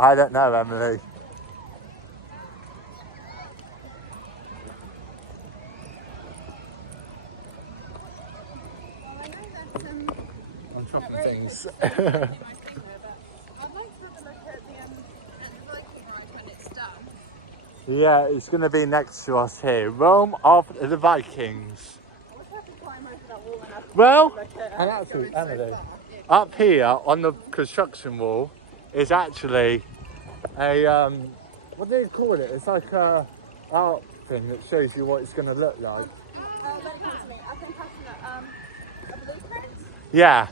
I don't know, Emily. I'm chopping things. I'd like to have a look at the Viking ride when it's done. Yeah, it's going to be next to us here. Rome of the Vikings. I wish I could climb over that wall and have Well, a look at and actually, going so Emily, far. up here on the construction wall is actually a, what do they call it? It's like a art thing that shows you what it's going to look like. I think a blueprint? Yeah,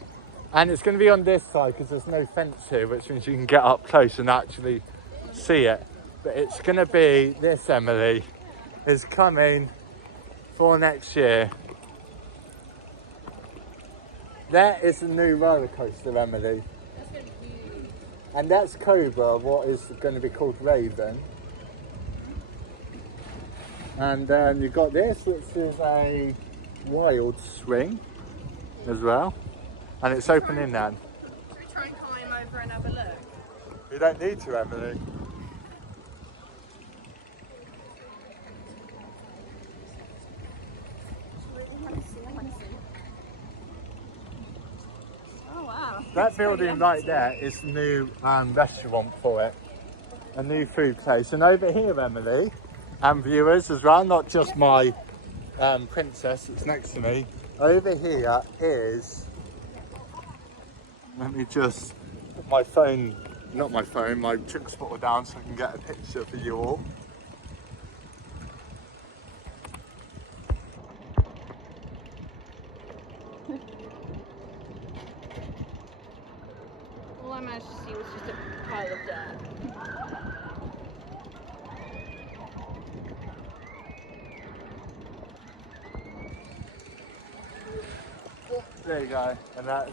and it's going to be on this side because there's no fence here, which means you can get up close and actually see it. But it's going to be, this, Emily, is coming for next year. There is a new roller coaster, Emily. That's going to be huge. And that's Cobra, what is going to be called Raven. And then you've got this, which is a wild swing as well. And it's opening then. Should we try and climb over and have a look? You don't need to, Emily. Oh wow. That building right there is the new restaurant for it. A new food place. And over here, Emily, and viewers as well, not just my princess that's next to me. Over here is, let me just put my phone, not my phone, my trick spotter down so I can get a picture for you all. All I managed to see was just a pile of dirt. There you go, and that's,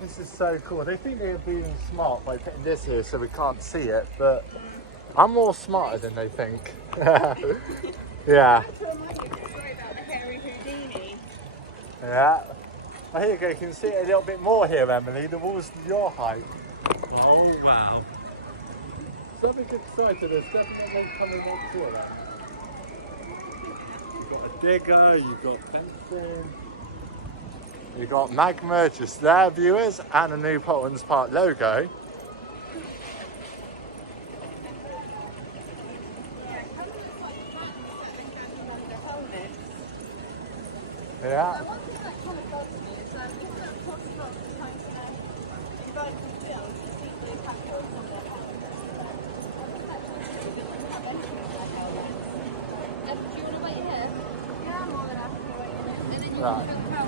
this is so cool. They think they're being smart by putting this here so we can't see it, but I'm more smarter than they think. Yeah. Yeah. Oh, here you go, you can see it a little bit more here, Emily. The wall's your height. Oh, wow. Something excited, there's definitely coming on to that. You've got a digger, you've got fencing, you've got magma just there, viewers, and a new Poulton's Park logo. Yeah. Right.